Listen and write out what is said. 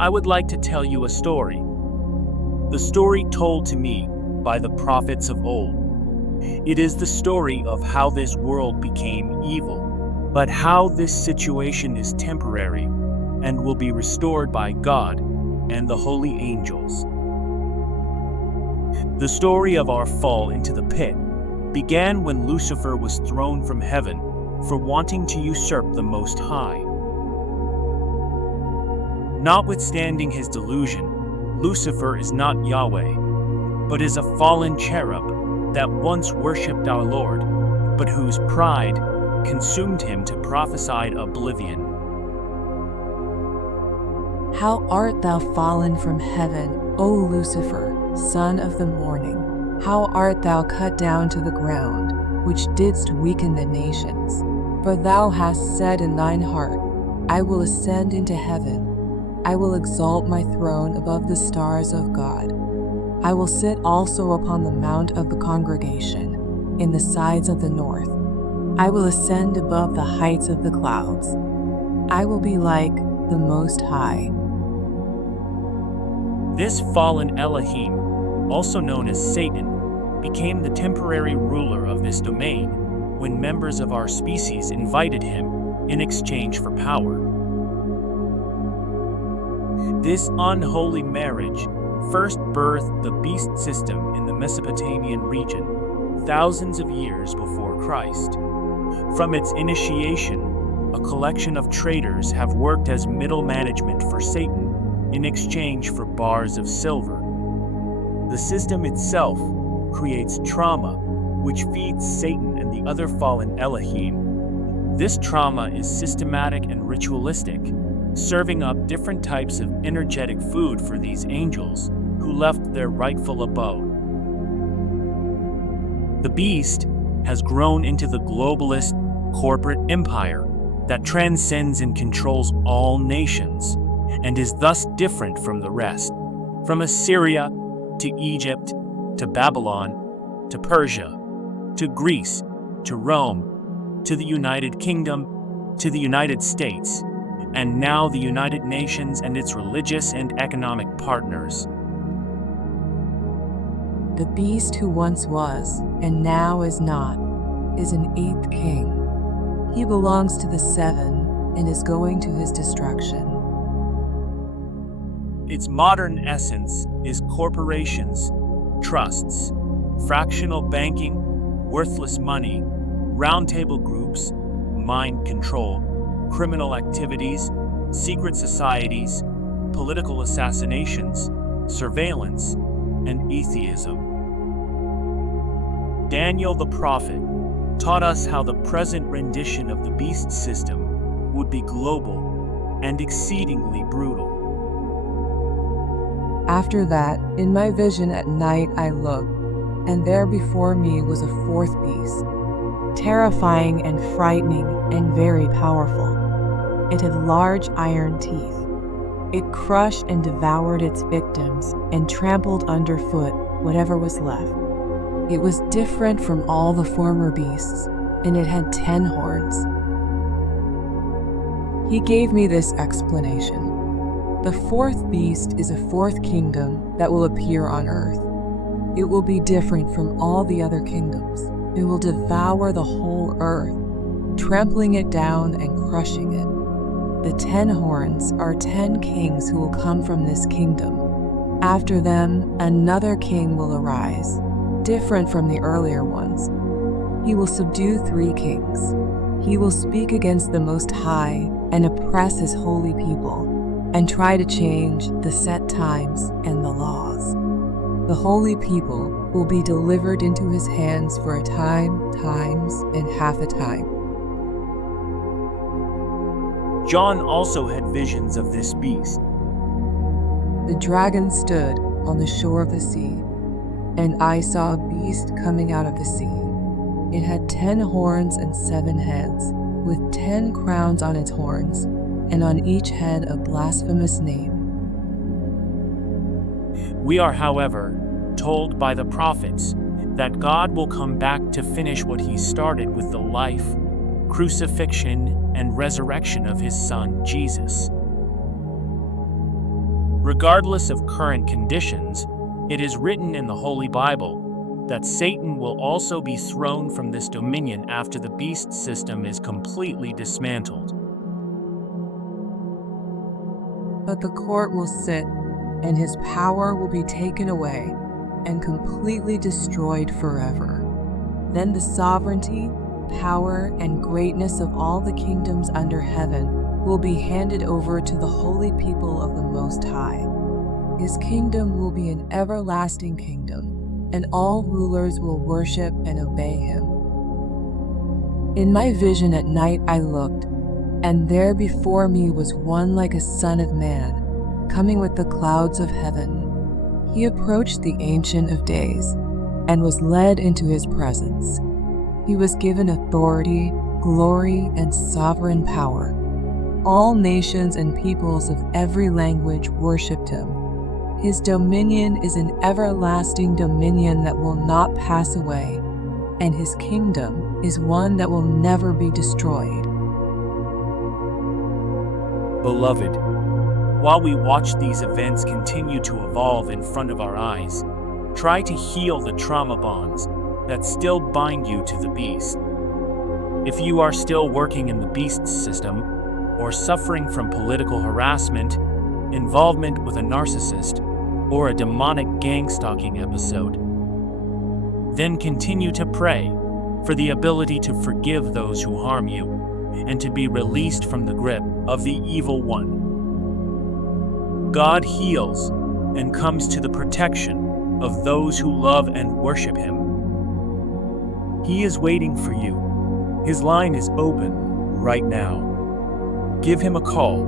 I would like to tell you a story. The story told to me by the prophets of old. It is the story of how this world became evil, but how this situation is temporary and will be restored by God and the holy angels. The story of our fall into the pit began when Lucifer was thrown from heaven for wanting to usurp the Most High. Notwithstanding his delusion, Lucifer is not Yahweh, but is a fallen cherub that once worshipped our Lord, but whose pride consumed him to prophesy oblivion. How art thou fallen from heaven, O Lucifer, son of the morning? How art thou cut down to the ground, which didst weaken the nations? For thou hast said in thine heart, I will ascend into heaven. I will exalt my throne above the stars of God. I will sit also upon the mount of the congregation, in the sides of the north. I will ascend above the heights of the clouds. I will be like the Most High. This fallen Elohim, also known as Satan, became the temporary ruler of this domain when members of our species invited him in exchange for power. This unholy marriage first birthed the beast system in the Mesopotamian region thousands of years before Christ. From its initiation, a collection of traders have worked as middle management for Satan in exchange for bars of silver. The system itself creates trauma, which feeds Satan and the other fallen Elohim. This trauma is systematic and ritualistic, serving up different types of energetic food for these angels who left their rightful abode. The beast has grown into the globalist corporate empire that transcends and controls all nations, and is thus different from the rest, from Assyria to Egypt to Babylon to Persia to Greece to Rome to the United Kingdom to the United States, and now the United Nations and its religious and economic partners. The beast who once was, and now is not, is an eighth king. He belongs to the seven and is going to his destruction. Its modern essence is corporations, trusts, fractional banking, worthless money, roundtable groups, mind control, criminal activities, secret societies, political assassinations, surveillance, and atheism. Daniel the prophet taught us how the present rendition of the beast system would be global and exceedingly brutal. After that, in my vision at night I looked, and there before me was a fourth beast, terrifying and frightening and very powerful. It had large iron teeth. It crushed and devoured its victims and trampled underfoot whatever was left. It was different from all the former beasts, and it had 10 horns. He gave me this explanation. The fourth beast is a fourth kingdom that will appear on earth. It will be different from all the other kingdoms. It will devour the whole earth, trampling it down and crushing it. The 10 horns are 10 kings who will come from this kingdom. After them, another king will arise, different from the earlier ones. He will subdue 3 kings. He will speak against the Most High and oppress his holy people, and try to change the set times and the laws. The holy people will be delivered into his hands for a time, times, and half a time. John also had visions of this beast. The dragon stood on the shore of the sea, and I saw a beast coming out of the sea. It had 10 horns and 7 heads, with 10 crowns on its horns, and on each head a blasphemous name. We are, however, told by the prophets that God will come back to finish what he started with the life, crucifixion, and resurrection of his Son, Jesus. Regardless of current conditions, it is written in the Holy Bible that Satan will also be thrown from this dominion after the beast system is completely dismantled. But the court will sit, and his power will be taken away and completely destroyed forever. Then the sovereignty, power, and greatness of all the kingdoms under heaven will be handed over to the holy people of the Most High. His kingdom will be an everlasting kingdom, and all rulers will worship and obey him. In my vision at night I looked, and there before me was one like a son of man, coming with the clouds of heaven. He approached the Ancient of Days, and was led into his presence. He was given authority, glory, and sovereign power. All nations and peoples of every language worshipped him. His dominion is an everlasting dominion that will not pass away, and his kingdom is one that will never be destroyed. Beloved, while we watch these events continue to evolve in front of our eyes, try to heal the trauma bonds that still bind you to the beast. If you are still working in the beast system, or suffering from political harassment, involvement with a narcissist, or a demonic gang-stalking episode, then continue to pray for the ability to forgive those who harm you and to be released from the grip of the evil one. God heals and comes to the protection of those who love and worship him. He is waiting for you. His line is open right now. Give him a call